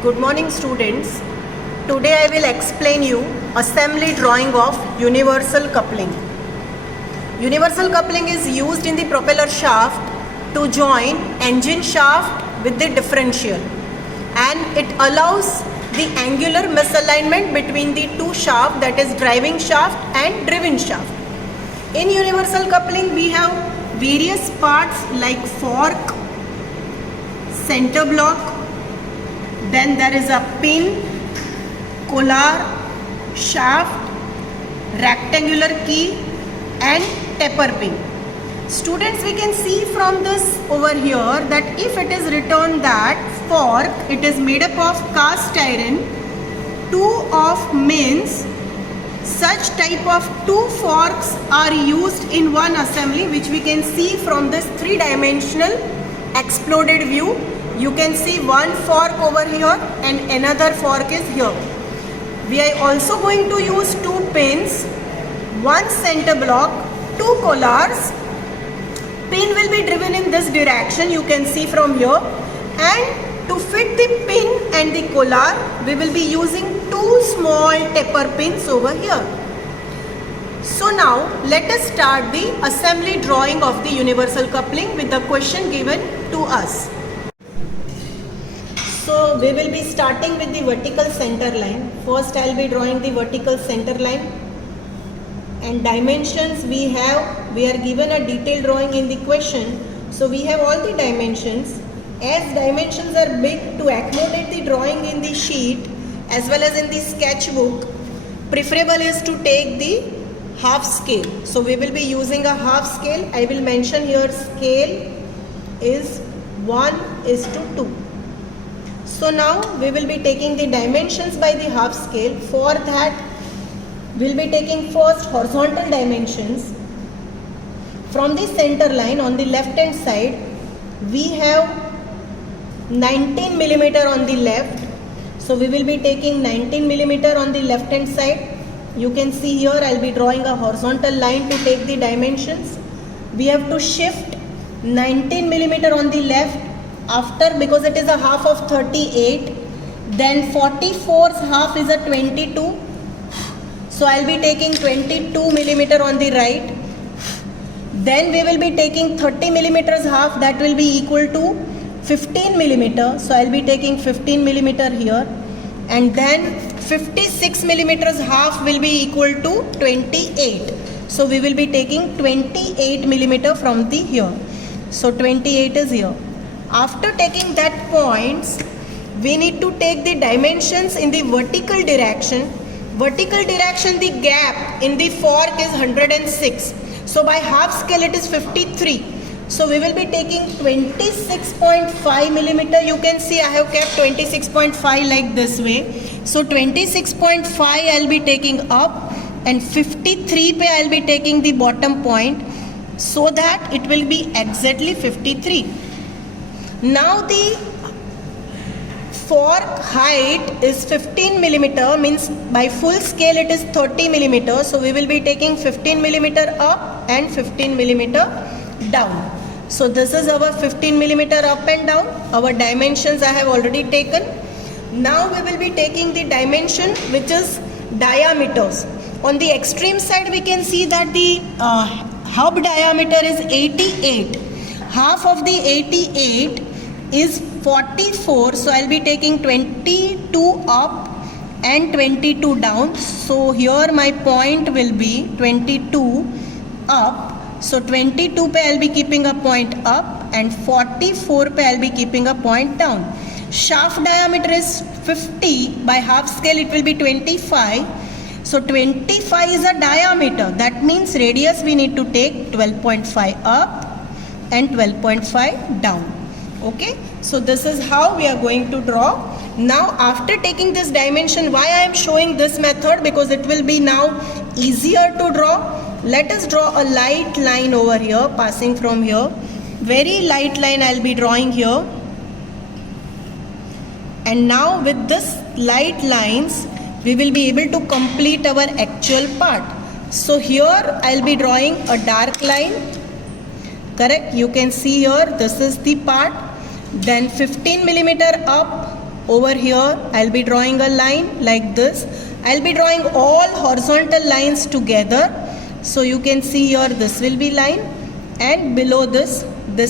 Good morning students. Today I will explain you assembly drawing of universal coupling. Universal coupling is used in the propeller shaft to join engine shaft with the differential, and it allows the angular misalignment between the two shafts, that is driving shaft and driven shaft. In universal coupling we have various parts like fork, center block, then there is a pin, collar, shaft, rectangular key and taper pin. Students, we can see from this over here that if it is written that fork, it is made up of cast iron, 2 of means such type of 2 forks are used in one assembly, which we can see from this 3-dimensional exploded view. You can see one fork over here and another fork is here. We are also going to use 2 pins, 1 center block, 2 collars. Pin will be driven in this direction, you can see from here, and to fit the pin and the collar we will be using 2 small taper pins over here. So now let us start the assembly drawing of the universal coupling with the question given to us. So we will be starting with the vertical center line. First I will be drawing the vertical center line, and dimensions we are given a detailed drawing in the question. So we have all the dimensions. As dimensions are big, to accommodate the drawing in the sheet as well as in the sketchbook, preferable is to take the half scale. So we will be using a half scale. I will mention here scale is 1:2. So now we will be taking the dimensions by the half scale. For that we will be taking first horizontal dimensions. From the center line on the left hand side we have 19 millimeter on the left. So we will be taking 19 millimeter on the left hand side. You can see here I will be drawing a horizontal line to take the dimensions. We have to shift 19 millimeter on the left after, because it is a half of 38, then 44's half is a 22. So I will be taking 22 millimeter on the right. Then we will be taking 30 millimeters half, that will be equal to 15 millimeter. So I will be taking 15 millimeter here, and then 56 millimeters half will be equal to 28. So we will be taking 28 millimeter from the here. So 28 is here. After taking that points, we need to take the dimensions in the vertical direction. Vertical direction, the gap in the fork is 106. So by half scale it is 53. So we will be taking 26.5 millimeter. You can see I have kept 26.5 like this way. So 26.5 I will be taking up, and 53 pe I will be taking the bottom point, so that it will be exactly 53. Now the fork height is 15 millimeter, means by full scale it is 30 millimeter. So we will be taking 15 millimeter up and 15 millimeter down. So this is our 15 millimeter up and down. Our dimensions I have already taken. Now we will be taking the dimension which is diameters. On the extreme side we can see that the hub diameter is 88. Half of the 88 is 44. So I will be taking 22 up and 22 down. So here my point will be 22 up. So 22 pe I will be keeping a point up, and 44 pe I will be keeping a point down. Shaft diameter is 50. By half scale it will be 25. So 25 is a diameter. That means radius we need to take 12.5 up and 12.5 down. Okay, so this is how we are going to draw. Now after taking this dimension, why I am showing this method, because it will be now easier to draw. Let us draw a light line over here, passing from here. Very light line I will be drawing here. And now with this light lines we will be able to complete our actual part. So here I will be drawing a dark line. Correct, you can see here this is the part. Then 15 millimeter up, Over here I'll be drawing a line like this. I'll be drawing all horizontal lines together. So you can see here this will be line, and below this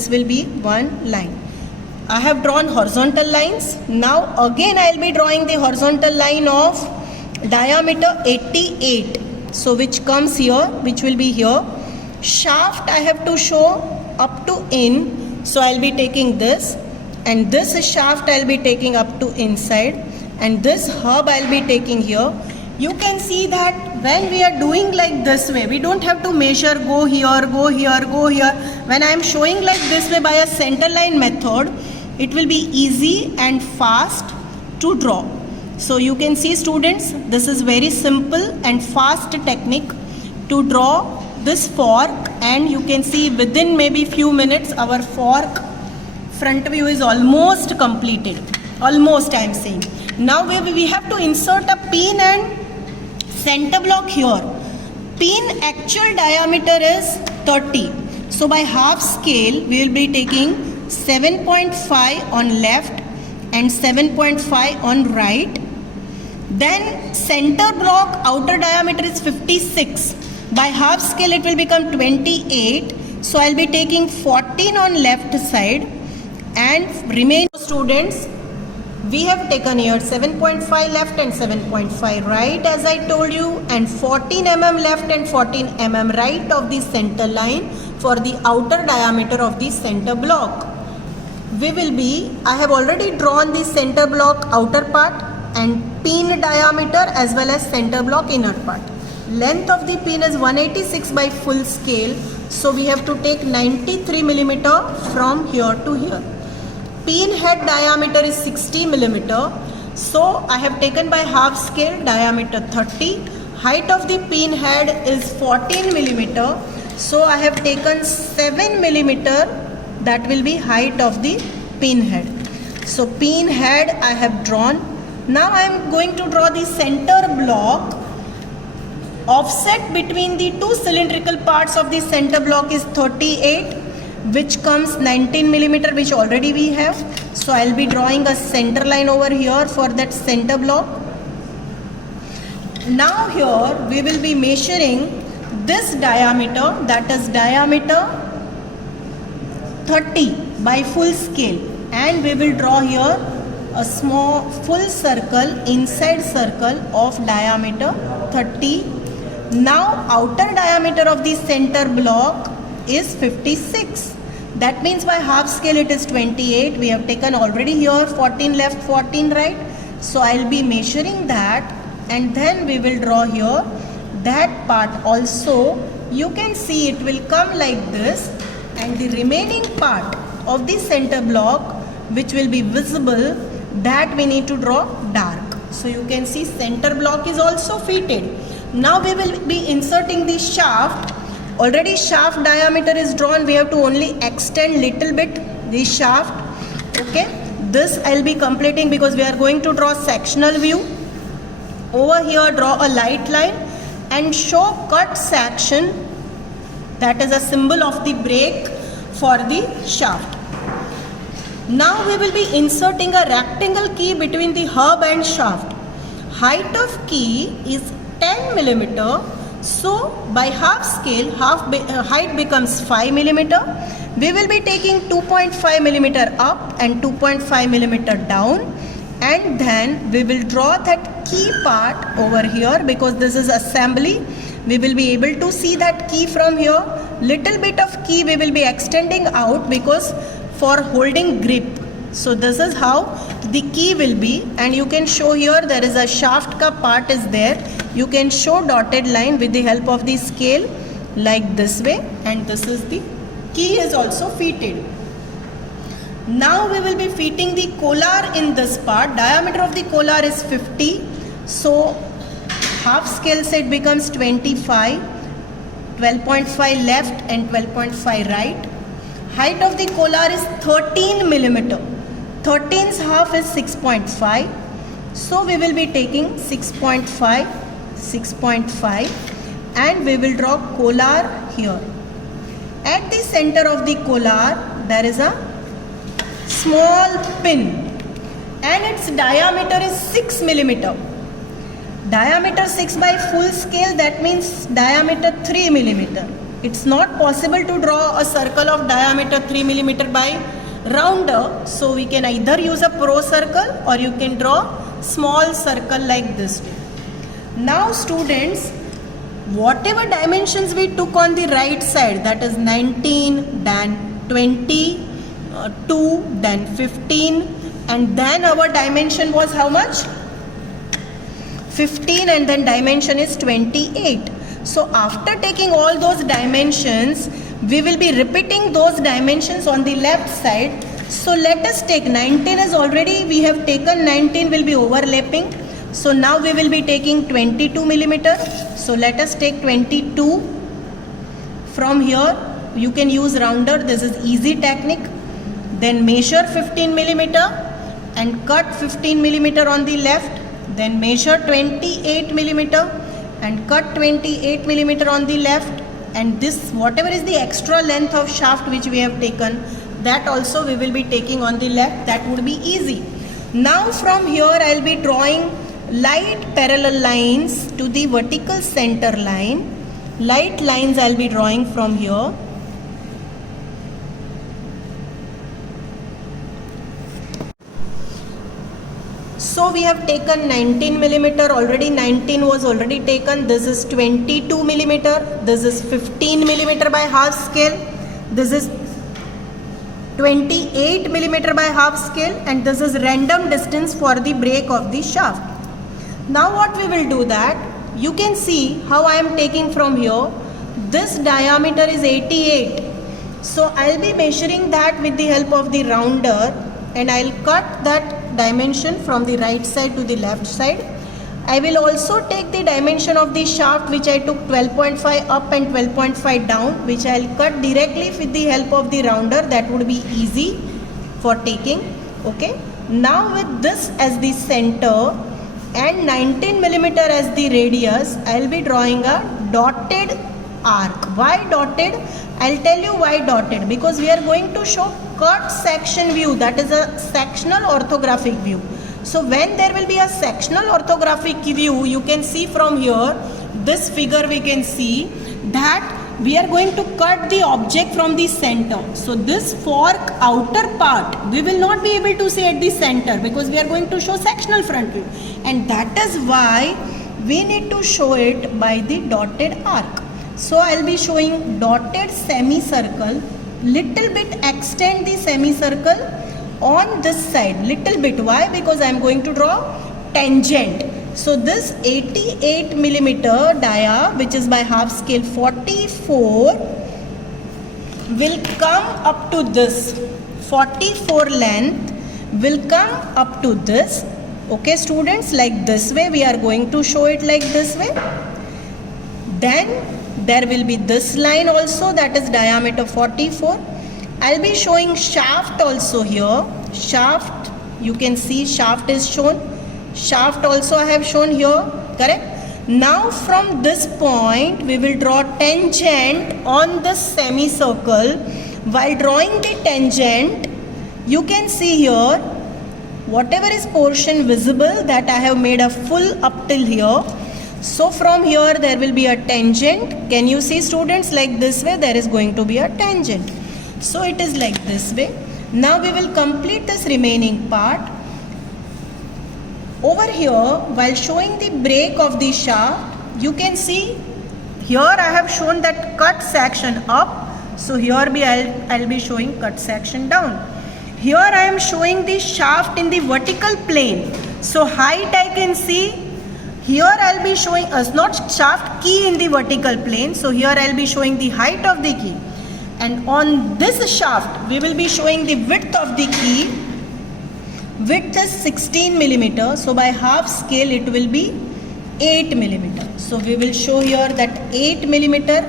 will be one line. I have drawn horizontal lines. Now again I'll be drawing the horizontal line of diameter 88. So which comes here, which will be here. Shaft I have to show up to in. So I'll be taking this, and this shaft I'll be taking up to inside, and this hub I'll be taking here. You can see that when we are doing like this way, we don't have to measure, go here, go here, go here. When I am showing like this way by a center line method, it will be easy and fast to draw. So you can see, students, this is very simple and fast technique to draw this fork, and you can see within maybe few minutes our fork front view is almost completed. Almost, I am saying. Now we have to insert a pin and center block here. Pin actual diameter is 30. So by half scale we will be taking 7.5 on left and 7.5 on right. Then center block outer diameter is 56. By half scale it will become 28. So I'll be taking 14 on left side, and remain. Students, we have taken here 7.5 left and 7.5 right, as I told you, and 14 mm left and 14 mm right of the center line for the outer diameter of the center block. I have already drawn the center block outer part and pin diameter as well as center block inner part. Length of the pin is 186 by full scale, so we have to take 93 mm from here to here. Pin head diameter is 60 mm, so I have taken by half scale diameter 30. Height of the pin head is 14 mm, so I have taken 7 mm, that will be height of the pin head. So pin head I have drawn. Now I am going to draw the center block. Offset between the two cylindrical parts of the center block is 38, which comes 19 mm, which already we have. So I'll be drawing a center line over here for that center block. Now here we will be measuring this diameter, that is diameter 30 by full scale, and we will draw here a small full circle, inside circle of diameter 30. Now outer diameter of the center block is 56. That means by half scale it is 28. We have taken already here 14 left, 14 right. So I'll be measuring that, and then we will draw here that part also. You can see it will come like this, and the remaining part of the center block which will be visible, that we need to draw dark. So you can see center block is also fitted. Now we will be inserting the shaft. Already shaft diameter is drawn. We have to only extend little bit the shaft. Okay, this I'll be completing because we are going to draw sectional view. Over here draw a light line and show cut section, that is a symbol of the brake for the shaft. Now we will be inserting a rectangle key between the hub and shaft. Height of key is 10 mm. So by half scale, height becomes 5 mm. We will be taking 2.5 mm up and 2.5 mm down, and then we will draw that key part over here. Because this is assembly, we will be able to see that key from here. Little bit of key we will be extending out because for holding grip. So this is how the key will be, and you can show here there is a shaft ka part is there. You can show dotted line with the help of the scale like this way, and this is the key is also fitted. Now we will be fitting the collar in this part. Diameter of the collar is 50. So half scale set becomes 25, 12.5 left and 12.5 right. Height of the collar is 13 mm. 13's half is 6.5. So we will be taking 6.5, 6.5, and we will draw collar here. At the center of the collar there is a small pin. and its diameter is 6 millimeter. Diameter 6 by full scale, that means diameter 3 millimeter. It's not possible to draw a circle of diameter 3 millimeter by rounder, so we can either use a pro circle or you can draw small circle like this way. Now students, whatever dimensions we took on the right side, that is 19, then 20, 2, then 15, and then our dimension was how much? 15, and then dimension is 28. So after taking all those dimensions, we will be repeating those dimensions on the left side. So let us take 19 is already, we have taken 19, will be overlapping. So now we will be taking 22 millimeter. So let us take 22. From here, you can use rounder, this is easy technique. Then measure 15 millimeter and cut 15 millimeter on the left. Then measure 28 millimeter and cut 28 millimeter on the left. And this, whatever is the extra length of shaft which we have taken, that also we will be taking on the left. That would be easy. Now from here I will be drawing light parallel lines to the vertical center line. Light lines I will be drawing from here. So we have taken 19 millimeter, already 19 was already taken. This is 22 millimeter, this is 15 millimeter by half scale, this is 28 millimeter by half scale, and this is random distance for the break of the shaft. Now what we will do that, you can see how I am taking from here. This diameter is 88. So I will be measuring that with the help of the rounder, and I will cut that dimension from the right side to the left side. I will also take the dimension of the shaft which I took 12.5 up and 12.5 down, which I will cut directly with the help of the rounder. That would be easy for taking. Okay. Now with this as the center and 19 millimeter as the radius, I will be drawing a dotted arc. Why dotted? I will tell you why dotted. Because we are going to show cut section view, that is a sectional orthographic view. So when there will be a sectional orthographic view, you can see from here, this figure we can see that we are going to cut the object from the center. So this fork outer part, we will not be able to see at the center because we are going to show sectional front view. And that is why we need to show it by the dotted arc. So I will be showing dotted semicircle. Little bit extend the semicircle on this side, little bit. Why? Because I am going to draw tangent. So this 88 millimeter dia, which is by half scale 44, will come up to this. 44 length will come up to this. Okay students, like this way we are going to show it, like this way. Then there will be this line also, that is diameter 44. I'll be showing shaft also here. Shaft, you can see shaft is shown. Shaft also I have shown here, correct? Now from this point we will draw tangent on the semicircle. While drawing the tangent, you can see here whatever is portion visible, that I have made a full up till here. So from here there will be a tangent. Can you see students, like this way there is going to be a tangent. So it is like this way. Now we will complete this remaining part. Over here, while showing the break of the shaft, you can see here I have shown that cut section up. So here I'll be showing cut section down. Here I am showing the shaft in the vertical plane. So height I can see. Here I will be showing us not shaft key in the vertical plane. So here I will be showing the height of the key. And on this shaft we will be showing the width of the key. Width is 16 millimeter. So by half scale it will be 8 millimeter. So we will show here that 8 millimeter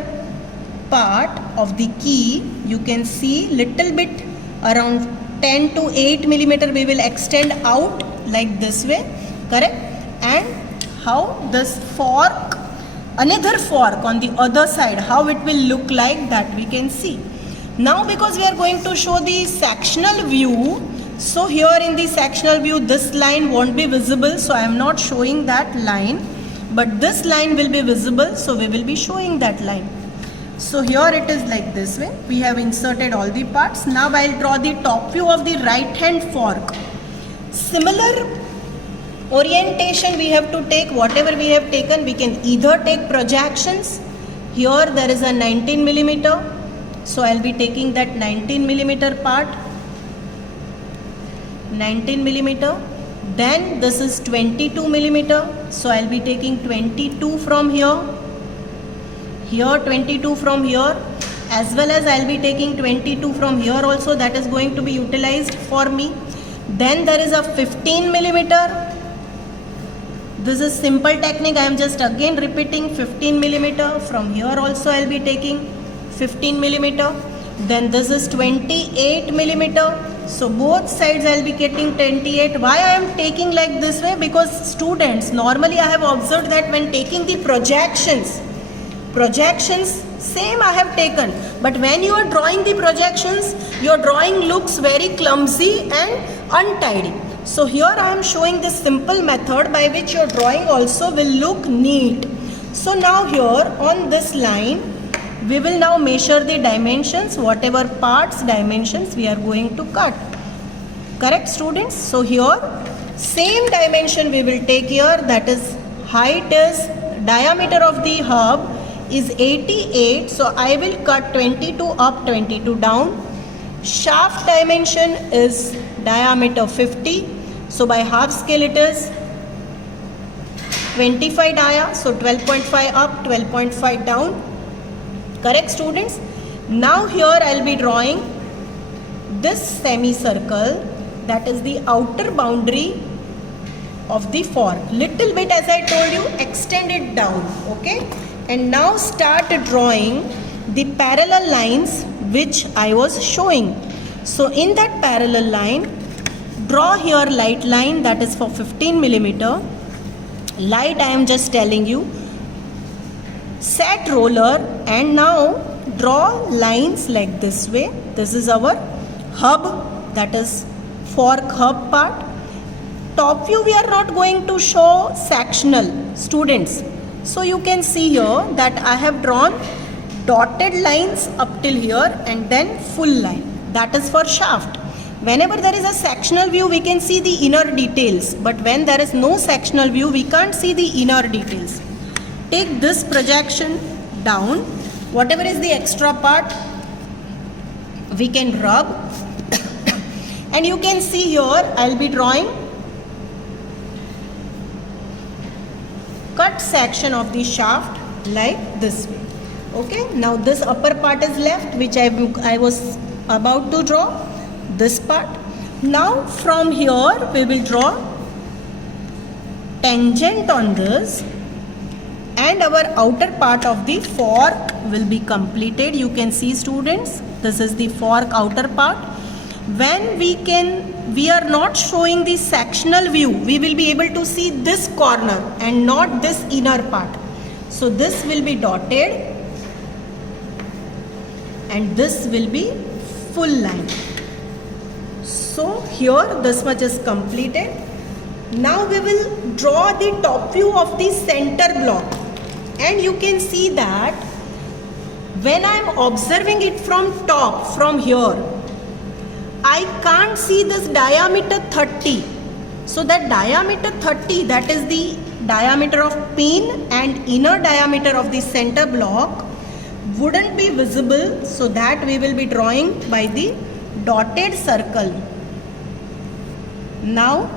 part of the key. You can see little bit around 10 to 8 millimeter we will extend out like this way. Correct? And how this fork, another fork on the other side, how it will look like, that we can see. Now because we are going to show the sectional view, So here in the sectional view, this line won't be visible, so I am not showing that line, but this line will be visible, so we will be showing that line. So here it is like this way. We have inserted all the parts. Now I'll draw the top view of the right hand fork. Similar orientation we have to take. Whatever we have taken, we can either take projections. Here there is a 19 millimeter, so I'll be taking that 19 millimeter part. 19 millimeter. Then this is 22 millimeter, so I'll be taking 22 from here. Here 22 from here, as well as I'll be taking 22 from here also, that is going to be utilized for me. Then there is a 15 millimeter. This is simple technique, I am just again repeating. 15 millimeter. From here also I'll be taking 15 millimeter. Then this is 28 millimeter. So both sides I'll be getting 28. Why I am taking like this way? Because students, normally I have observed that when taking the projections same I have taken, but when you are drawing the projections, your drawing looks very clumsy and untidy. So here I am showing this simple method by which your drawing also will look neat. So now here on this line, we will now measure the dimensions, whatever parts dimensions we are going to cut. Correct, students? So here same dimension we will take here, that is height is diameter of the hub is 88, so I will cut 22 up, 22 down. Shaft dimension is diameter 50, so by half scale it is 25 dia, so 12.5 up, 12.5 down. Correct, students? Now here I'll be drawing this semicircle, that is the outer boundary of the fork. Little bit, as I told you, extend it down, okay? And now start drawing the parallel lines which I was showing. So in that parallel line, draw here light line, that is for 15 millimeter. Light I am just telling you. Set roller and now draw lines like this way. This is our hub, that is fork hub part. Top view we are not going to show sectional, students. So you can see here that I have drawn dotted lines up till here and then full line. That is for shaft. Whenever there is a sectional view, we can see the inner details. But when there is no sectional view, we can't see the inner details. Take this projection down. Whatever is the extra part, we can rub. And you can see here, I'll be drawing cut section of the shaft like this way. Okay, now this upper part is left, which I was about to draw, this part. Now from here we will draw tangent on this, and our outer part of the fork will be completed. You can see, students, this is the fork outer part. When we are not showing the sectional view, we will be able to see this corner and not this inner part. So this will be dotted and this will be full line. So here this much is completed. Now we will draw the top view of the center block, and you can see that when I am observing it from top, from here, I can't see this diameter 30. So that diameter 30, that is the diameter of pin and inner diameter of the center block, wouldn't be visible. So that we will be drawing by the dotted circle. Now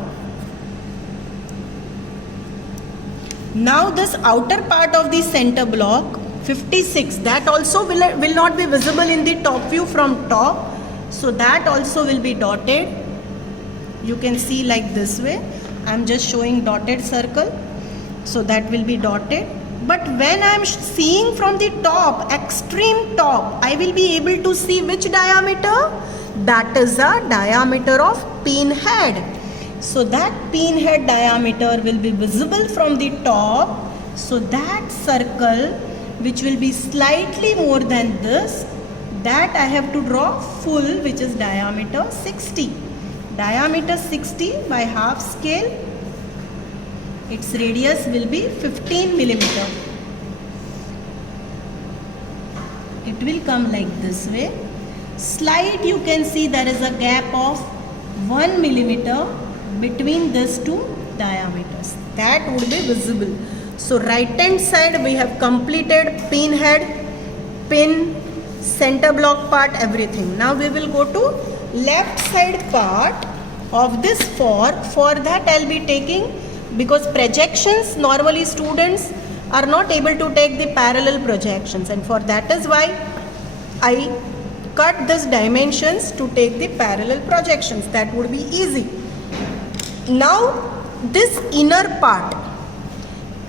this outer part of the center block, 56, that also will not be visible in the top view from top. So that also will be dotted. You can see like this way. I am just showing dotted circle. So that will be dotted. But when I am seeing from the top, extreme top, I will be able to see which diameter? That is the diameter of pin head. So that pin head diameter will be visible from the top. So that circle, which will be slightly more than this, that I have to draw full, which is diameter 60. diameter 60 by half scale, its radius will be 15 millimeter. It will come like this way. Slight, you can see there is a gap of 1 millimeter between these two diameters. That would be visible. So right hand side we have completed pin head, pin, center block part, everything. Now we will go to left side part of this fork. For that I will be taking, because projections normally students are not able to take the parallel projections, and for that is why I cut these dimensions to take the parallel projections. That would be easy. Now this inner part,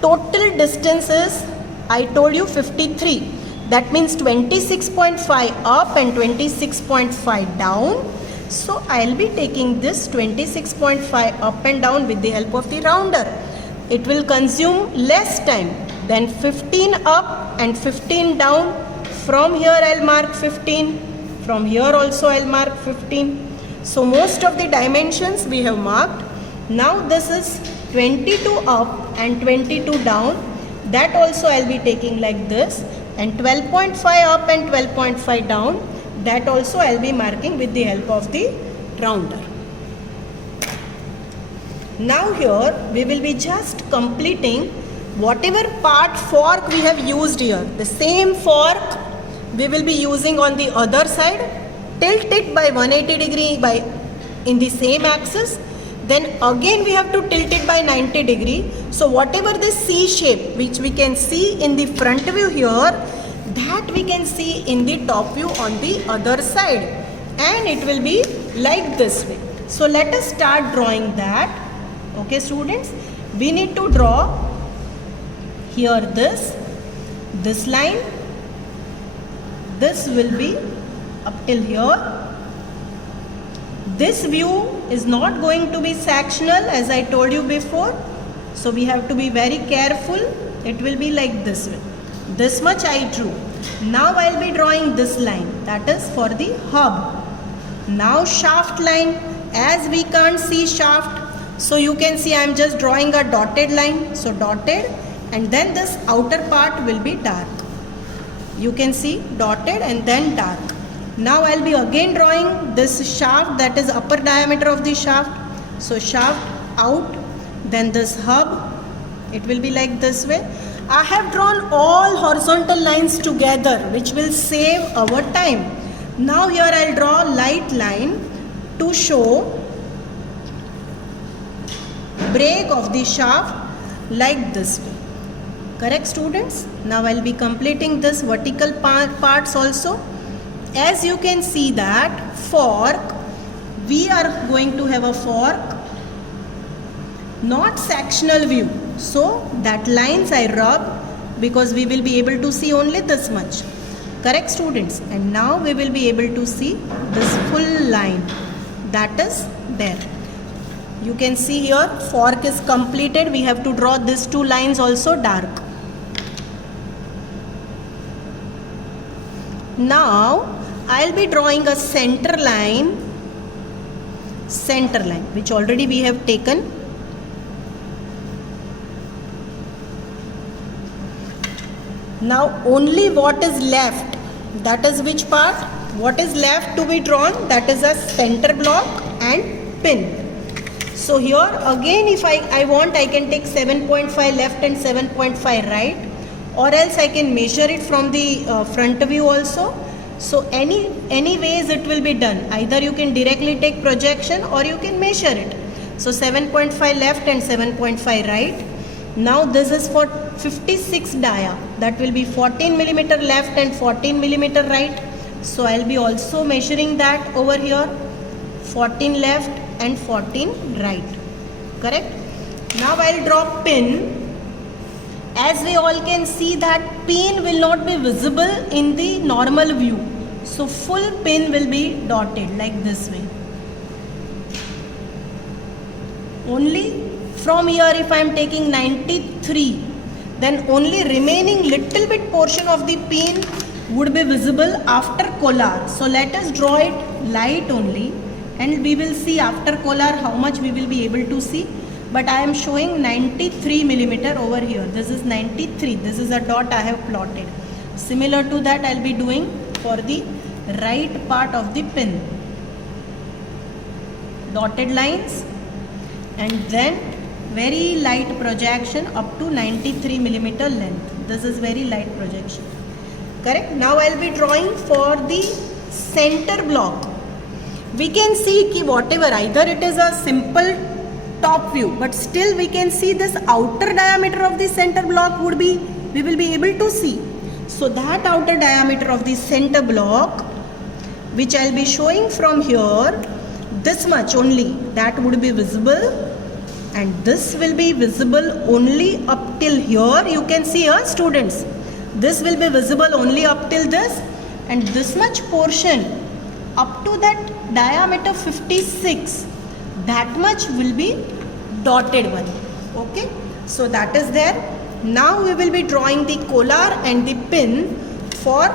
total distance is, I told you 53. That means 26.5 up and 26.5 down. So I will be taking this 26.5 up and down with the help of the rounder. It will consume less time than 15 up and 15 down. From here I will mark 15. From here also I will mark 15. So most of the dimensions we have marked. Now this is 22 up and 22 down. That also I will be taking like this. And 12.5 up and 12.5 down. That also I will be marking with the help of the rounder. Now here we will be just completing whatever part fork we have used here. The same fork we will be using on the other side. Tilt it by 180 degree in the same axis. Then again we have to tilt it by 90 degree. So whatever this C shape which we can see in the front view here, that we can see in the top view on the other side, and it will be like this way. So let us start drawing that. Okay students, we need to draw here this line. This will be up till here. This view is not going to be sectional as I told you before. So we have to be very careful. It will be like this way. This much I drew. Now I will be drawing this line, that is for the hub. Now shaft line, as we can't see shaft, so you can see I am just drawing a dotted line. So dotted, and then this outer part will be dark. You can see dotted and then dark. Now I will be again drawing this shaft, that is upper diameter of the shaft. So shaft out, then this hub, it will be like this way. I have drawn all horizontal lines together, which will save our time. Now here I will draw light line to show break of the shaft like this way. Correct students? Now I will be completing this vertical parts also. As you can see that fork, we are going to have a fork, not sectional view. So that lines I rub, because we will be able to see only this much. Correct students? And now we will be able to see this full line, that is there. You can see here fork is completed. We have to draw these two lines also dark. Now I will be drawing a center line, which already we have taken. Now only what is left, that is which part? What is left to be drawn? That is a center block and pin. So here again if I want, I can take 7.5 left and 7.5 right, or else I can measure it from the front view also. So any ways it will be done. Either you can directly take projection or you can measure it. So 7.5 left and 7.5 right. Now this is for 56 dia, that will be 14 millimeter left and 14 millimeter right. So I will be also measuring that over here, 14 left and 14 right. Correct? Now I will draw pin. As we all can see that pin will not be visible in the normal view. So full pin will be dotted like this way. Only from here if I am taking 93, then only remaining little bit portion of the pin would be visible after collar. So let us draw it light only. and we will see after Kolar how much we will be able to see. But I am showing 93 millimeter over here. This is 93. This is a dot I have plotted. Similar to that I will be doing for the right part of the pin. Dotted lines and then very light projection up to 93 millimeter length. This is very light projection. Correct. Now I will be drawing for the center block. We can see ki whatever, either it is a simple top view, but still we can see this outer diameter of the center block we will be able to see. So that outer diameter of the center block, which I will be showing from here, this much only, that would be visible, and this will be visible only up till here. You can see here, students, this will be visible only up till this, and this much portion up to that diameter 56, that much will be dotted one. Okay, so that is there. Now we will be drawing the collar and the pin for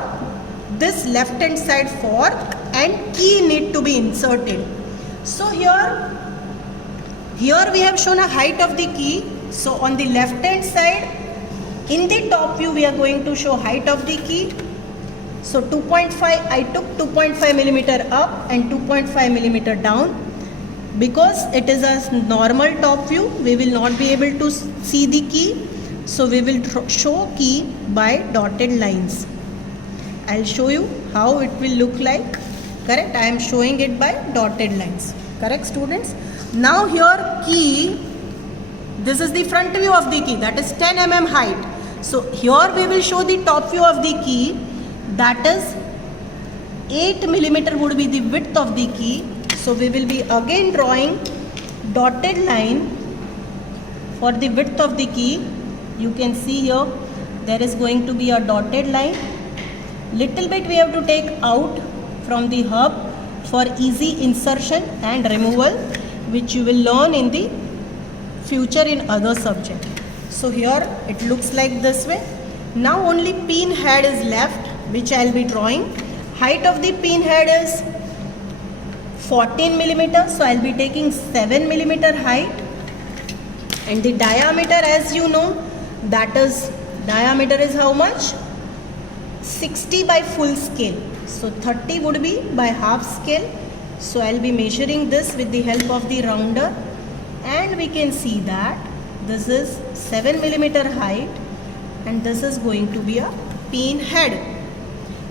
this left hand side fork, and key need to be inserted. So here we have shown a height of the key. So on the left hand side, in the top view we are going to show height of the key. So 2.5, I took 2.5 millimeter up and 2.5 millimeter down. Because it is a normal top view, we will not be able to see the key. So we will show key by dotted lines. I will show you how it will look like. Correct? I am showing it by dotted lines. Correct, students? Now here key, this is the front view of the key, that is 10 mm height. So here we will show the top view of the key, that is 8 millimeter would be the width of the key. So we will be again drawing dotted line for the width of the key. You can see here there is going to be a dotted line. Little bit we have to take out from the hub for easy insertion and removal, which you will learn in the future in other subject. So here it looks like this way. Now only pin head is left, which I will be drawing. Height of the pin head is 14 millimeter, so I will be taking 7 millimeter height, and the diameter, as you know, that is diameter is how much? 60 by full scale. So 30 would be by half scale. So I will be measuring this with the help of the rounder, and we can see that this is 7 millimeter height and this is going to be a pin head.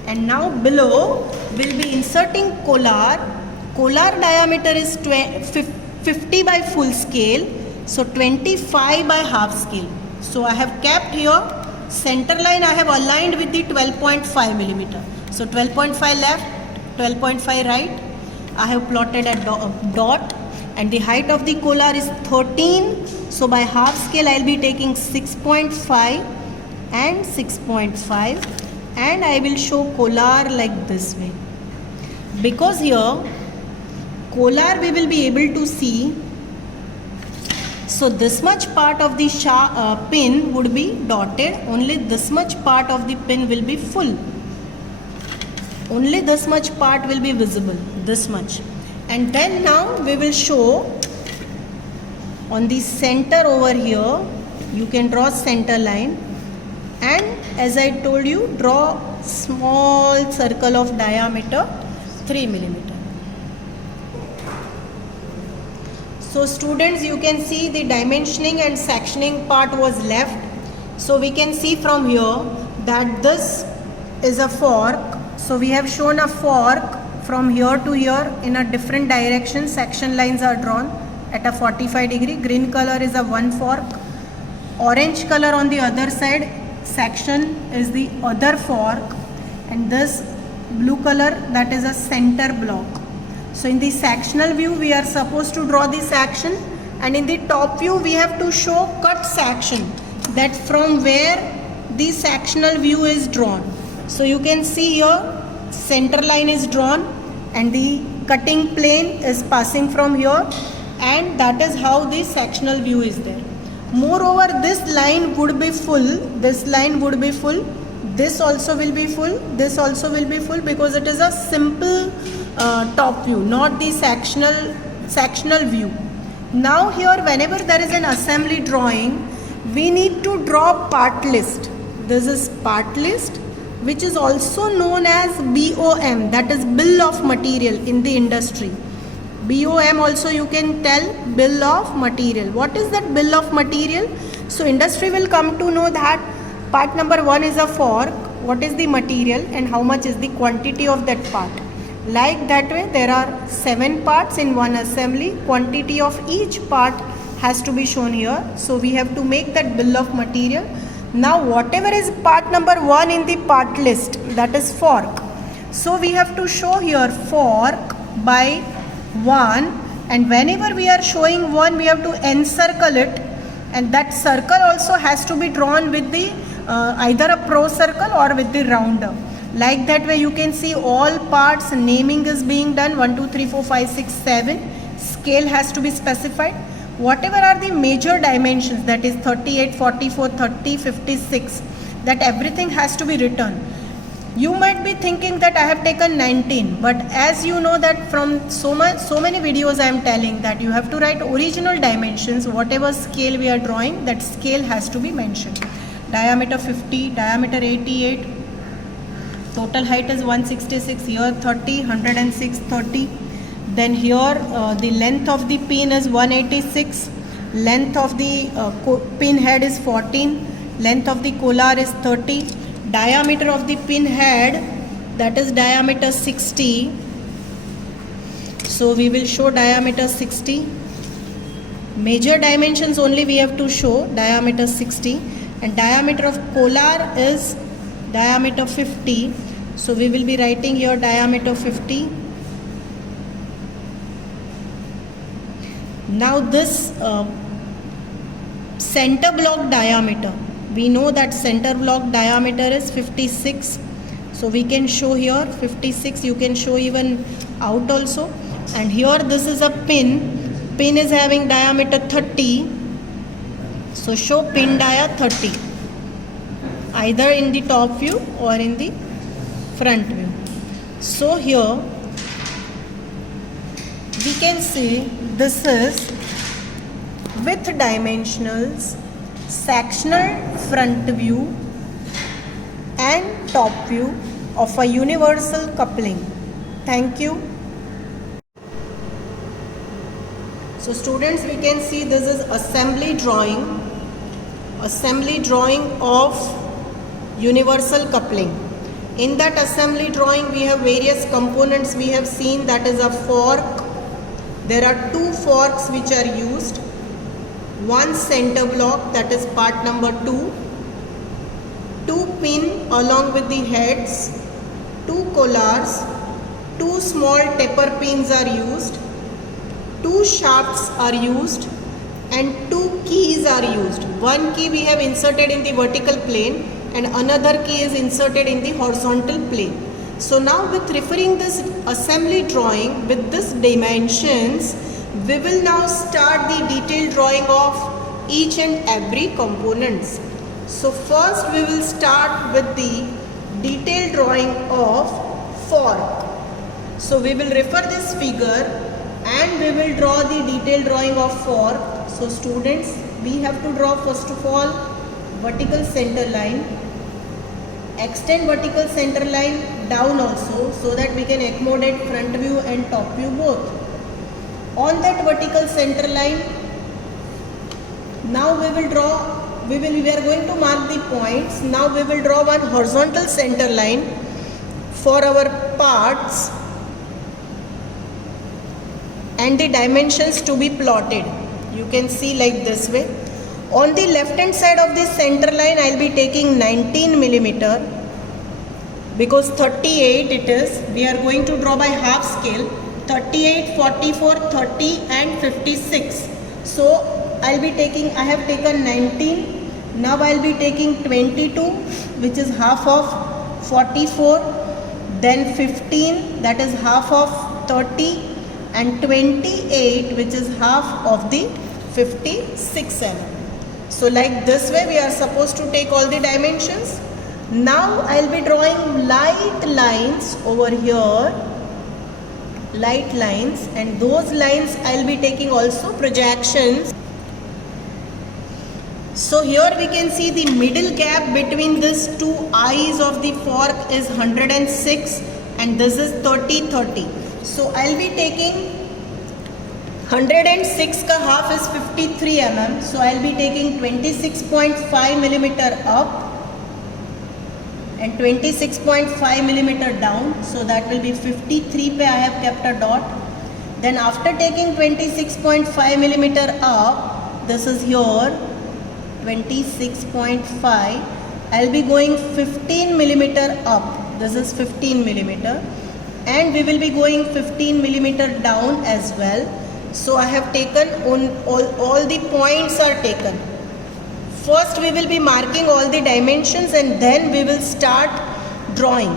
And now below we will be inserting collar. Collar diameter is 50 by full scale, so 25 by half scale. So I have kept here center line, I have aligned with the 12.5 millimeter. So 12.5 left, 12.5 right. I have plotted a dot, and the height of the collar is 13. So by half scale I will be taking 6.5 and 6.5, and I will show collar like this way. Because here collar we will be able to see, so this much part of the pin would be dotted, only this much part of the pin will be full, only this much part will be visible, this much. And then now we will show on the center over here, you can draw center line, and as I told you, draw small circle of diameter 3 millimeter. So students, you can see the dimensioning and sectioning part was left. So we can see from here that this is a fork. So we have shown a fork from here to here in a different direction. Section lines are drawn at a 45 degree. Green color is a one fork. Orange color on the other side section is the other fork. And this blue color, that is a center block. So in the sectional view we are supposed to draw the section, and in the top view we have to show cut section, that from where the sectional view is drawn. So you can see here center line is drawn and the cutting plane is passing from here, and that is how the sectional view is there. Moreover, this line would be full, this line would be full, this also will be full, this also will be full, because it is a simple top view, not the sectional view. Now here, whenever there is an assembly drawing, we need to draw part list. This is part list, which is also known as BOM, that is bill of material in the industry. BOM also you can tell, bill of material. What is that bill of material? So industry will come to know that part number 1 is a fork, what is the material and how much is the quantity of that part. Like that way, there are 7 parts in one assembly. Quantity of each part has to be shown here. So we have to make that bill of material. Now whatever is part number 1 in the part list, that is fork. So we have to show here fork by 1, and whenever we are showing 1, we have to encircle it, and that circle also has to be drawn with the either a pro circle or with the rounder. Like that way you can see all parts naming is being done, 1, 2, 3, 4, 5, 6, 7. Scale has to be specified. Whatever are the major dimensions, that is 38, 44, 30, 56, that everything has to be written. You might be thinking that I have taken 19, but as you know that from so many videos I am telling that you have to write original dimensions, whatever scale we are drawing, that scale has to be mentioned. Diameter 50, diameter 88, total height is 166, here 30, 106, 30. Then here the length of the pin is 186, length of the pin head is 14, length of the collar is 30, diameter of the pin head, that is diameter 60. So we will show diameter 60. Major dimensions only we have to show, diameter 60, and diameter of collar is diameter 50. So we will be writing here diameter 50. Now this center block diameter, we know that center block diameter is 56. So we can show here 56, you can show even out also. And here this is a pin, pin is having diameter 30. So show pin dia 30, either in the top view or in the front view. So here we can see this is with dimensionals, sectional front view and top view of a universal coupling. Thank you. So students, we can see this is assembly drawing of universal coupling. In that assembly drawing we have various components we have seen, that is a fork. There are 2 forks which are used, 1 center block, that is part number 2, 2 pin along with the heads, 2 collars, 2 small taper pins are used, 2 shafts are used, and 2 keys are used. One key we have inserted in the vertical plane and another key is inserted in the horizontal plane. So now with referring this assembly drawing with this dimensions, we will now start the detailed drawing of each and every components. So first we will start with the detailed drawing of fork. So we will refer this figure and we will draw the detailed drawing of fork. So students, we have to draw first of all vertical center line. Extend vertical center line down also, so that we can accommodate front view and top view both. On that vertical center line, now we will draw, we are going to mark the points. Now we will draw one horizontal center line for our parts and the dimensions to be plotted. You can see like this way. On the left hand side of this center line, I will be taking 19 millimeter because 38 it is. We are going to draw by half scale, 38, 44, 30 and 56. So I will be taking, I have taken 19. Now I will be taking 22, which is half of 44, then 15, that is half of 30, and 28, which is half of the 56 mm. So like this way we are supposed to take all the dimensions. Now I will be drawing light lines over here light lines, and those lines I'll be taking also projections. So here we can see the middle gap between these two eyes of the fork is 106 and this is 30. So I'll be taking 106 ka half is 53 mm. So I'll be taking 26.5 millimeter up and 26.5 millimeter down. So that will be 53 pe I have kept a dot. Then after taking 26.5 millimeter up, this is here 26.5, I'll be going 15 millimeter up. This is 15 millimeter, and we will be going 15 millimeter down as well. So I have taken on all the points are taken. First we will be marking all the dimensions and then we will start drawing.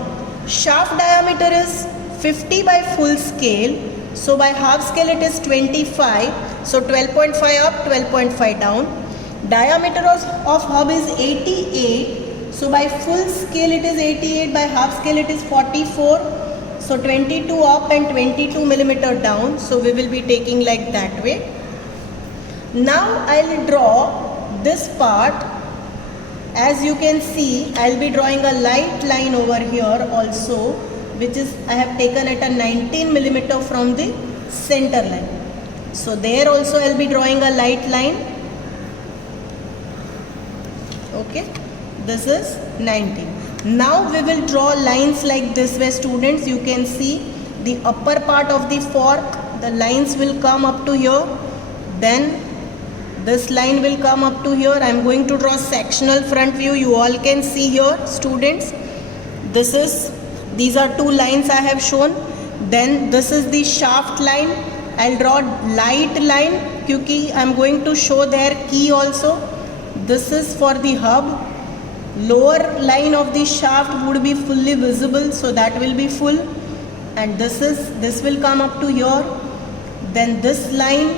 Shaft diameter is 50 by full scale. So by half scale it is 25. So 12.5 up, 12.5 down. Diameter of hub is 88. So by full scale it is 88, by half scale it is 44. So 22 up and 22 millimeter down. So we will be taking like that way. Now I'll draw this part. As you can see, I'll be drawing a light line over here also, which is I have taken at a 19 millimeter from the center line. So there also I'll be drawing a light line. Okay, this is 19. Now we will draw lines like this way, students. You can see the upper part of the fork, the lines will come up to here. Then this line will come up to here. I am going to draw sectional front view. You all can see here, students. These are two lines I have shown. Then this is the shaft line. I'll draw light line because I am going to show their key also. This is for the hub. Lower line of the shaft would be fully visible, so that will be full. And this will come up to here. Then this line,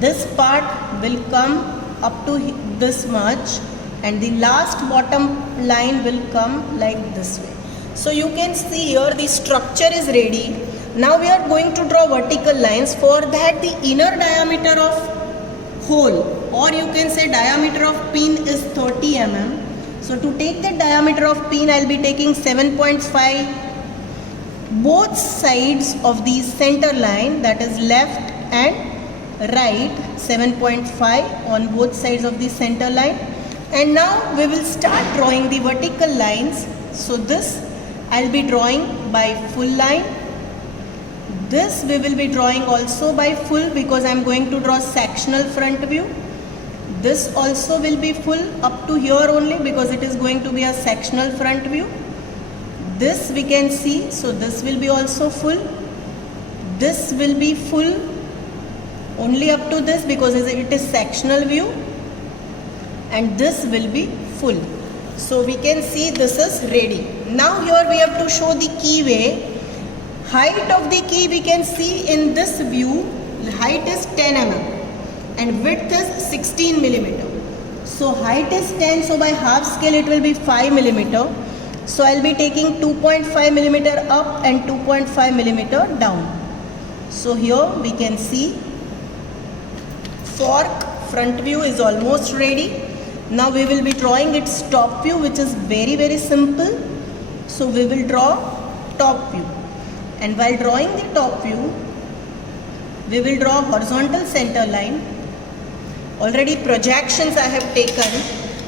this part will come up to this much, and the last bottom line will come like this way. So you can see here the structure is ready. Now we are going to draw vertical lines. For that the inner diameter of hole, or you can say diameter of pin, is 30 mm. So to take the diameter of pin, I'll be taking 7.5 both sides of the center line, that is left and right, 7.5 on both sides of the center line. And now we will start drawing the vertical lines. So this I'll be drawing by full line. This we will be drawing also by full because I'm going to draw sectional front view. This also will be full up to here only because it is going to be a sectional front view. This we can see, so this will be also full. This will be full only up to this because it is sectional view, and this will be full. So we can see this is ready. Now here we have to show the keyway. Height of the key we can see in this view, height is 10 mm and width is 16 millimeter. So height is 10, so by half scale it will be 5 millimeter. So I'll be taking 2.5 millimeter up and 2.5 millimeter down. So here we can see fork front view is almost ready. Now we will be drawing its top view, which is very simple. So we will draw top view, and while drawing the top view we will draw horizontal center line. Already projections I have taken.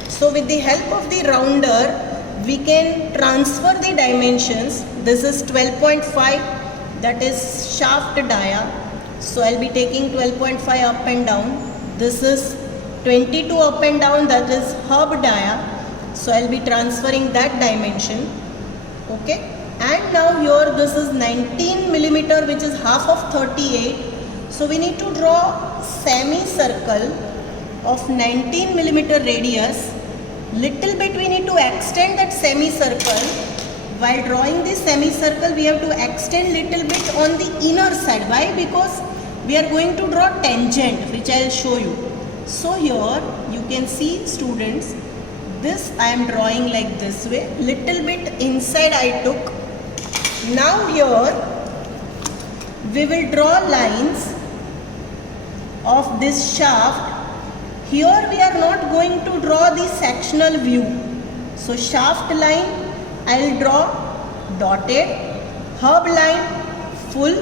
So with the help of the rounder we can transfer the dimensions. This is 12.5, that is shaft dia. So I'll be taking 12.5 up and down. This is 22 up and down, that is hub dia. So I'll be transferring that dimension. Okay. And now here this is 19 millimeter, which is half of 38. So we need to draw semicircle of 19 millimeter radius. Little bit we need to extend that semicircle. While drawing this semicircle we have to extend little bit on the inner side. Why? Because we are going to draw tangent, which I will show you. So here you can see, students, this I am drawing like this way. Little bit inside I took. Now here we will draw lines of this shaft. Here we are not going to draw the sectional view. So shaft line I will draw dotted, hub line full,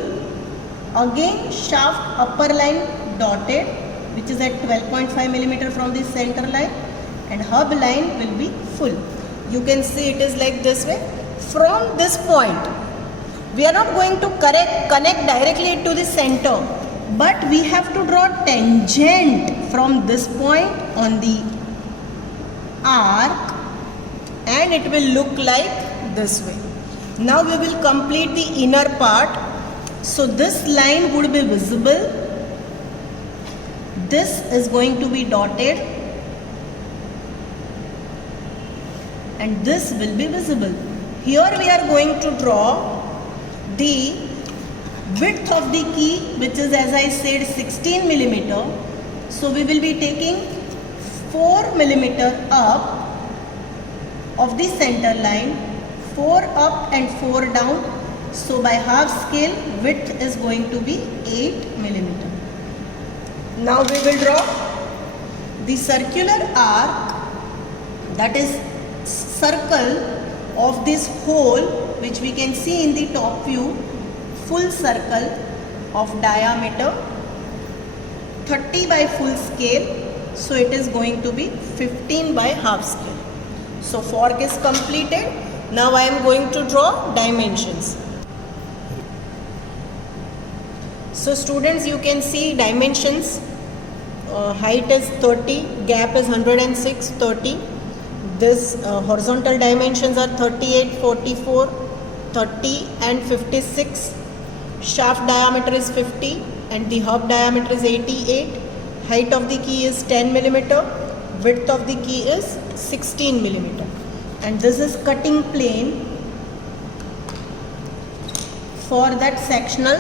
again shaft upper line dotted, which is at 12.5 millimeter from the center line, and hub line will be full. You can see it is like this way. From this point, we are not going to connect directly to the center, but we have to draw tangent from this point on the arc, and it will look like this way. Now we will complete the inner part. So this line would be visible. This is going to be dotted, and this will be visible. Here we are going to draw the width of the key, which is, as I said, 16 millimeter. So we will be taking 4 millimeter up of the center line, 4 up and 4 down. So by half scale, width is going to be 8 millimeter. Now we will draw the circular arc, that is circle of this hole, which we can see in the top view, full circle of diameter 30 by full scale. So it is going to be 15 by half scale. So fork is completed. Now I am going to draw dimensions. So students, you can see dimensions. Height is 30, gap is 106, 30. This horizontal dimensions are 38, 44, 30 and 56. Shaft diameter is 50 and the hub diameter is 88. Height of the key is 10 millimeter. Width of the key is 16 millimeter. And this is cutting plane for that sectional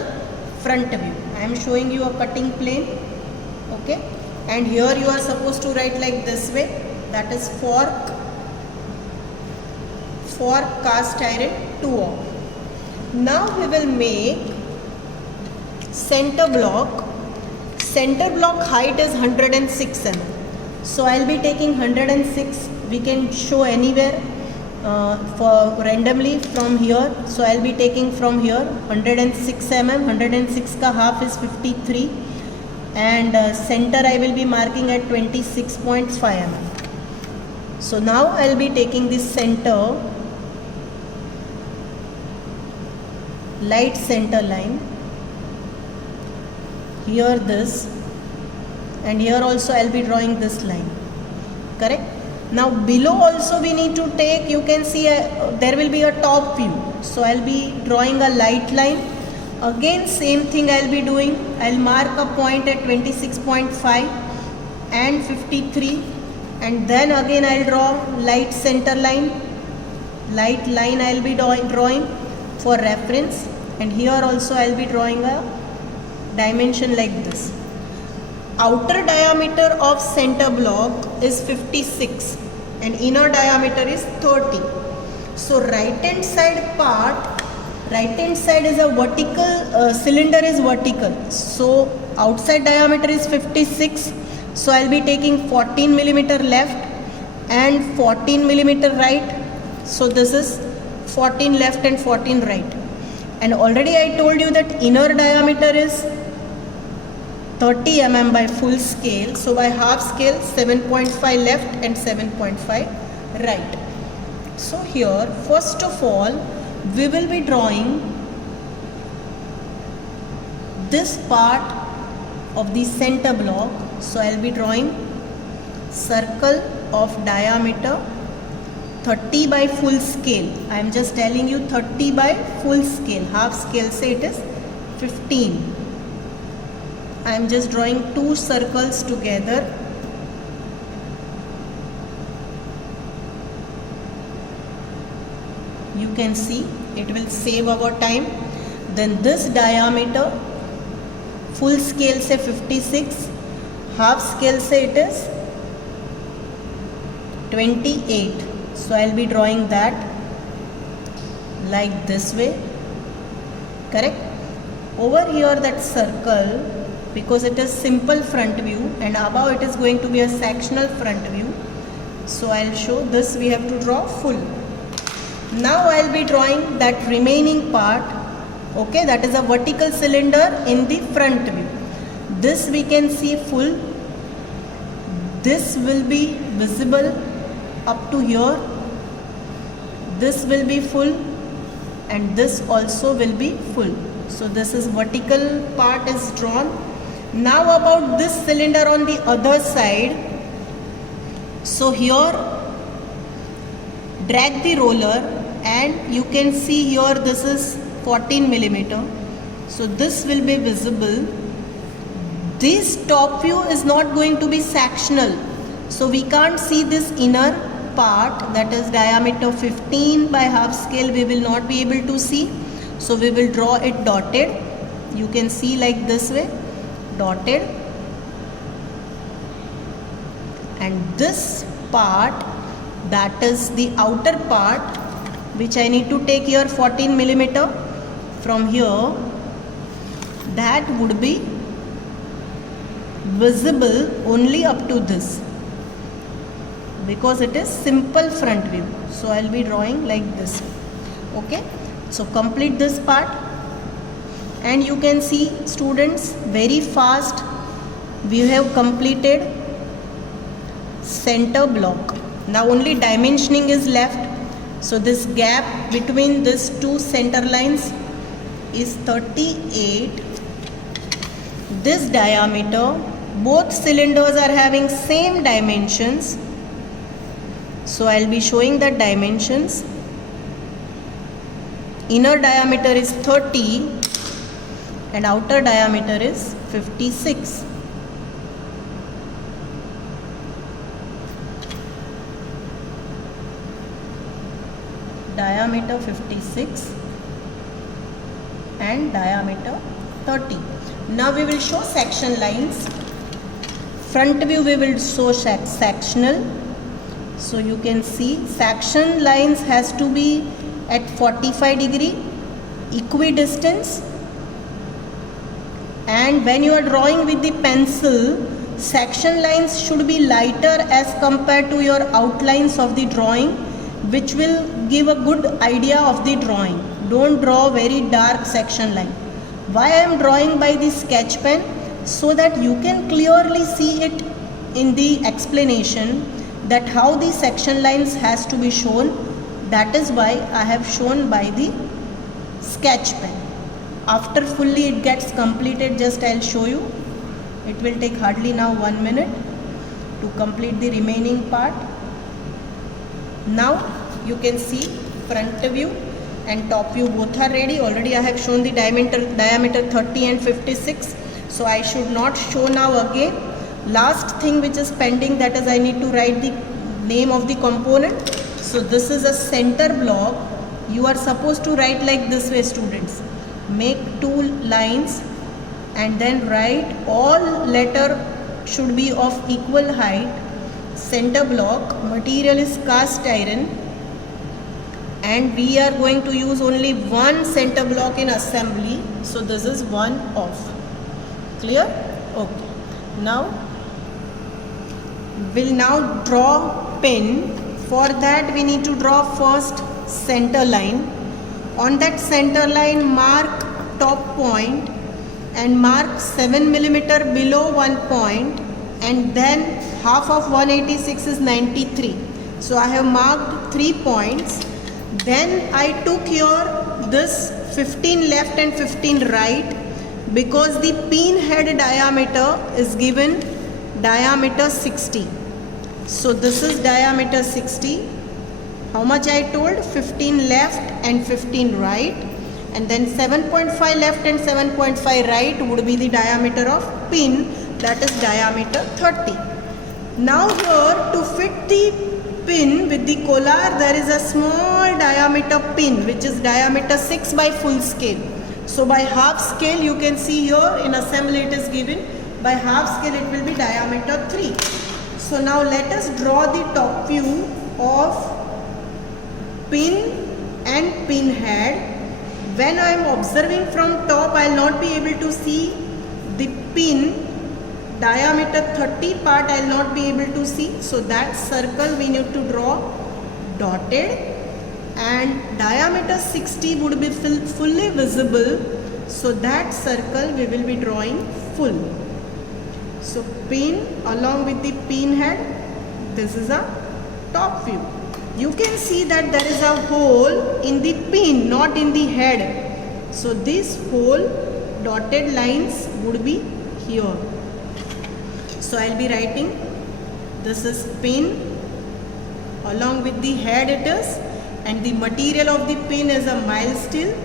front view. I am showing you a cutting plane. Okay. And here you are supposed to write like this way. That is fork cast iron 2 off. Now we will make center block. Center block height is 106 mm. So I will be taking 106. We can show anywhere for randomly from here. So I will be taking from here 106 mm. 106 ka half is 53. And center I will be marking at 26.5 mm. So now I will be taking this center, light center line, here this, and here also I will be drawing this line. Correct? Now below also we need to take, you can see there will be a top view. So I will be drawing a light line. Again same thing I will be doing. I will mark a point at 26.5 and 53, and then again I will draw light center line. Light line I will be drawing for reference, and here also I will be drawing a dimension like this. Outer diameter of center block is 56 and inner diameter is 30. So right hand side part, right hand side is a vertical, cylinder is vertical. So outside diameter is 56. So I will be taking 14 millimeter left and 14 millimeter right. So this is 14 left and 14 right. And already I told you that inner diameter is 30 mm by full scale. So by half scale, 7.5 left and 7.5 right. So here first of all we will be drawing this part of the center block. So I will be drawing circle of diameter 30 by full scale. I am just telling you 30 by full scale. Half scale say it is 15. I am just drawing two circles together. You can see it will save our time. Then this diameter, full scale say 56, half scale say it is 28. So I will be drawing that like this way. Correct? over here that circle, because it is simple front view and above it is going to be a sectional front view. So I'll show this, we have to draw full. Now I'll be drawing that remaining part, okay, that is a vertical cylinder in the front view. This we can see full. This will be visible up to here. This will be full and this also will be full. So this is vertical part is drawn. Now about this cylinder on the other side. So here drag the roller and you can see here this is 14 millimeter. So this will be visible. This top view is not going to be sectional. So we can't see this inner part, that is diameter 15 by half scale, we will not be able to see. So we will draw it dotted. You can see like this way, dotted. And this part, that is the outer part, which I need to take here 14 millimeter from here, that would be visible only up to this, because it is simple front view. So I'll be drawing like this. Okay, so complete this part and you can see, students, very fast we have completed center block. Now only dimensioning is left. So this gap between these two center lines is 38. This diameter, both cylinders are having same dimensions. So I'll be showing the dimensions. Inner diameter is 30 and outer diameter is 56. Diameter 56 and diameter 30. Now we will show section lines. Front view we will show sectional. So you can see section lines has to be at 45 degree equidistance, and when you are drawing with the pencil, section lines should be lighter as compared to your outlines of the drawing, which will give a good idea of the drawing. Don't draw very dark section line. Why I am drawing by the sketch pen? So that you can clearly see it in the explanation that how the section lines has to be shown. That is why I have shown by the sketch pen. After fully it gets completed, just I'll show you. It will take hardly now 1 minute to complete the remaining part. Now you can see front view and top view both are ready. Already I have shown the diameter 30 and 56. So I should not show now again. Last thing which is pending, that is I need to write the name of the component. So this is a center block. You are supposed to write like this way, students. Make two lines and then write all letter should be of equal height. Center block, material is cast iron, and we are going to use only one center block in assembly. So this is one off. Clear? Okay. Now we'll now draw pin. For that we need to draw first center line. On that center line, mark top point and mark 7 millimeter below 1 point, and then half of 186 is 93. So I have marked 3 points. Then I took here this 15 left and 15 right, because the pin head diameter is given diameter 60. So this is diameter 60. How much I told? 15 left and 15 right, and then 7.5 left and 7.5 right would be the diameter of pin, that is diameter 30. Now here to fit the pin with the collar, there is a small diameter pin which is diameter 6 by full scale. So by half scale, you can see here in assembly it is given, by half scale it will be diameter 3. So now let us draw the top view of pin and pin head. when I am observing from top, I will not be able to see the pin diameter 30 part. I will not be able to see. So that circle we need to draw dotted, and diameter 60 would be fully visible. So that circle we will be drawing full. So pin along with the pin head, this is a top view. You can see that there is a hole in the pin, not in the head. So this hole dotted lines would be here. So I will be writing, this is pin, along with the head it is, and the material of the pin is a mild steel.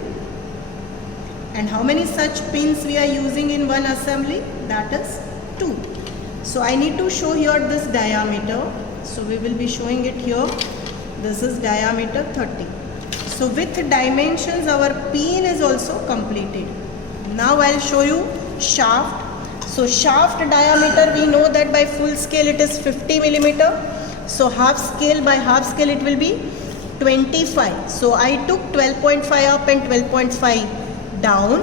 And how many such pins we are using in one assembly? That is 2. So I need to show here this diameter. So we will be showing it here. This is diameter 30. So with dimensions our pin is also completed. Now I will show you shaft. So shaft diameter, we know that by full scale it is 50 millimeter. So half scale, by half scale it will be 25. So I took 12.5 up and 12.5 down.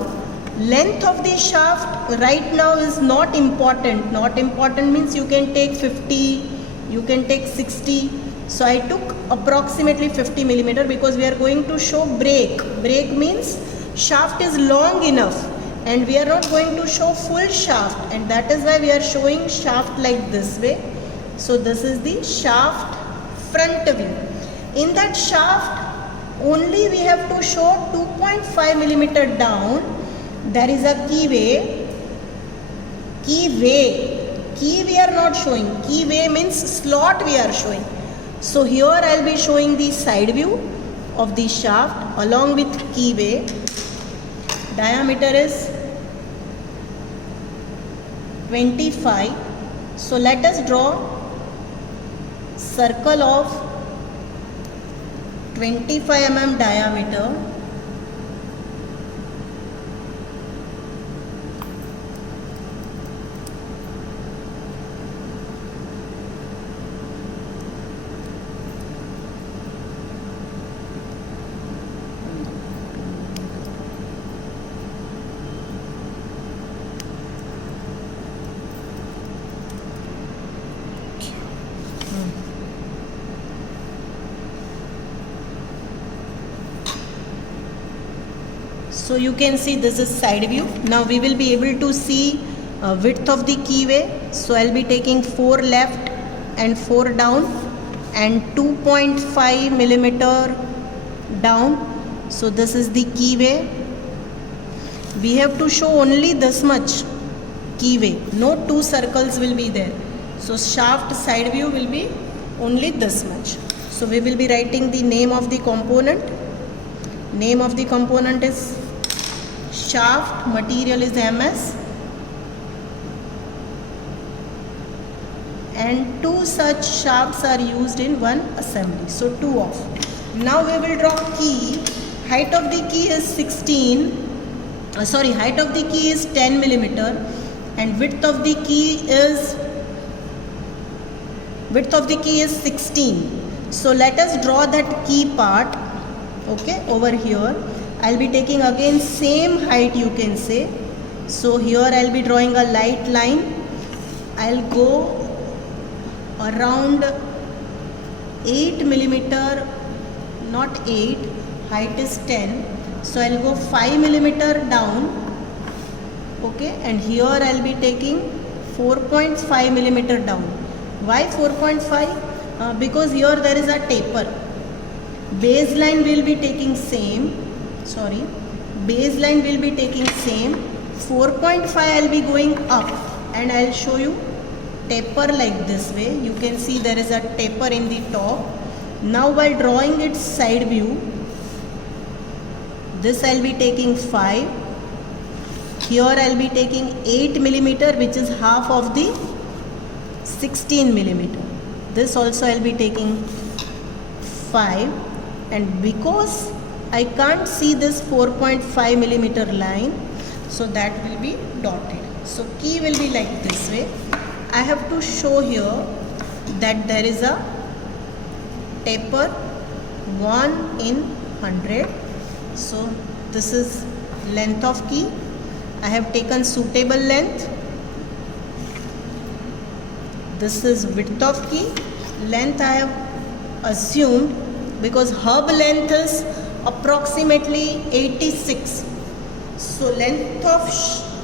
Length of the shaft right now is not important. Not important means you can take 50, you can take 60. So I took approximately 50 millimeter because we are going to show break. Break means shaft is long enough and we are not going to show full shaft, and that is why we are showing shaft like this way. So this is the shaft front view. In that shaft only we have to show 2.5 millimeter down. There is a keyway. Key we are not showing. Keyway means slot we are showing. So here I will be showing the side view of the shaft along with keyway. Diameter is 25. So let us draw circle of 25 mm diameter. So you can see this is side view. Now we will be able to see width of the keyway. So I will be taking 4 left and 4 down and 2.5 millimeter down. So this is the keyway. We have to show only this much keyway. No 2 circles will be there. So shaft side view will be only this much. So we will be writing the name of the component. Name of the component is shaft, material is MS, and 2 such shafts are used in one assembly. So 2 of. Now we will draw key. Height of the key is height of the key is 10 millimeter and width of the key is 16. So let us draw that key part. Okay, over here I will be taking again same height, you can say. So here I will be drawing a light line. I will go around 8 millimeter, not 8, height is 10. So I will go 5 millimeter down. Okay, and here I will be taking 4.5 millimeter down. Why 4.5? Because here there is a taper. Baseline will be taking same. Baseline will be taking same. 4.5 I will be going up, and I will show you taper like this way. You can see there is a taper in the top. Now while drawing its side view, this I will be taking 5. Here I will be taking 8 millimeter, which is half of the 16 millimeter. This also I will be taking 5, and because I can't see this 4.5 millimeter line, so that will be dotted. So key will be like this way. I have to show here that there is a taper 1 in 100. So this is length of key. I have taken suitable length. This is width of key. Length I have assumed because hub length is approximately 86. So length of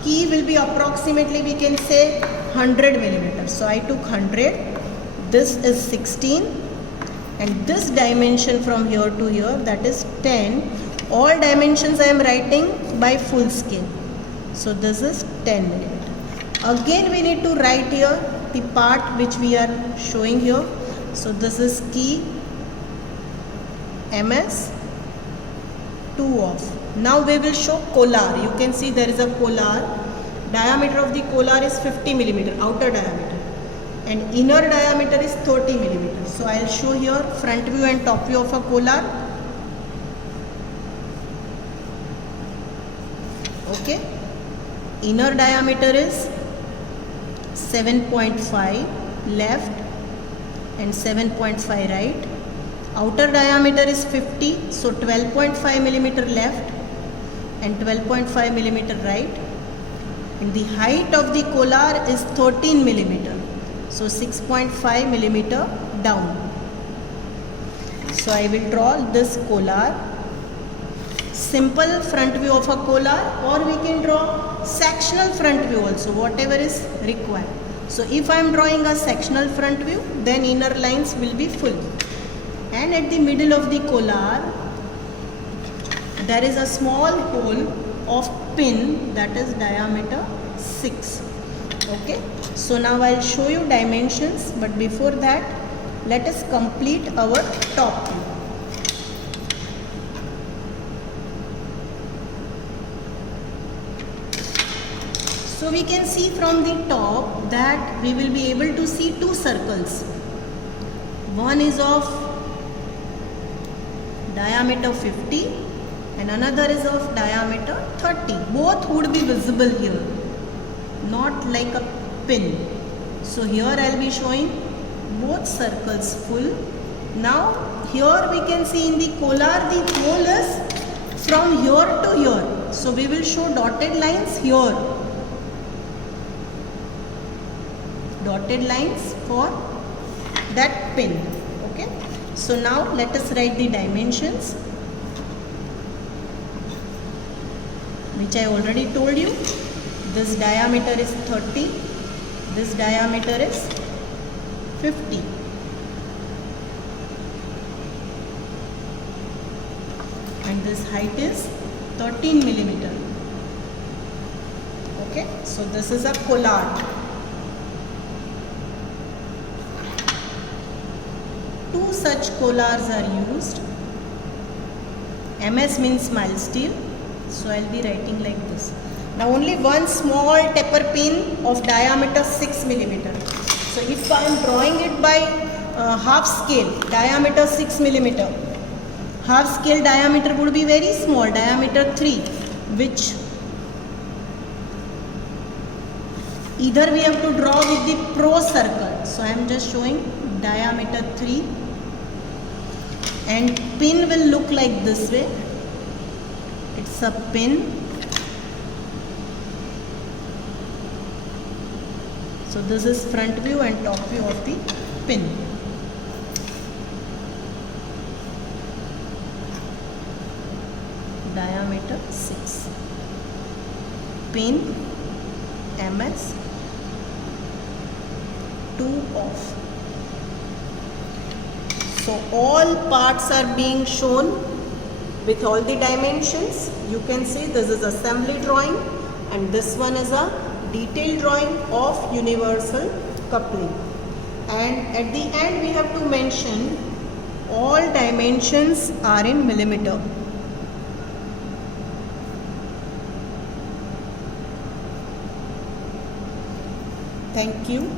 key will be approximately, we can say, 100 millimeters. So I took 100. This is 16. And this dimension from here to here, that is 10. All dimensions I am writing by full scale. So this is 10 millimeter. Again we need to write here the part which we are showing here. So this is key MS 2 off. Now we will show collar. You can see there is a collar. Diameter of the collar is 50 millimeter, outer diameter, and inner diameter is 30 millimeter. So I will show here front view and top view of a collar. Okay. Inner diameter is 7.5 left and 7.5 right. Outer diameter is 50, so 12.5 millimeter left and 12.5 millimeter right. And the height of the collar is 13 millimeter, so 6.5 millimeter down. So I will draw this collar. Simple front view of a collar, or we can draw sectional front view also, whatever is required. So if I am drawing a sectional front view, then inner lines will be full. And at the middle of the collar, there is a small hole of pin that is diameter 6. Okay. So now I will show you dimensions, but before that, let us complete our top view. So we can see from the top that we will be able to see two circles. One is of diameter 50 and another is of diameter 30. Both would be visible here, not like a pin. So here I will be showing both circles full. Now here we can see in the collar the hole is from here to here. So we will show dotted lines here. Dotted lines for that pin. Okay. So now let us write the dimensions, which I already told you. This diameter is 30. This diameter is 50. And this height is 13 millimeter. Okay. So this is a collar. Two such collars are used. MS means mild steel, so I will be writing like this. Now only one small taper pin of diameter 6 millimeter. So if I am drawing it by half scale, diameter 6 millimeter, half scale diameter would be very small, diameter 3, which either we have to draw with the pro circle. So I am just showing diameter 3. And pin will look like this way. It's a pin. So this is front view and top view of the pin. Diameter 6. Pin MS 2 off. So all parts are being shown with all the dimensions. You can see this is assembly drawing and this one is a detailed drawing of universal coupling. And at the end we have to mention all dimensions are in millimeter. Thank you.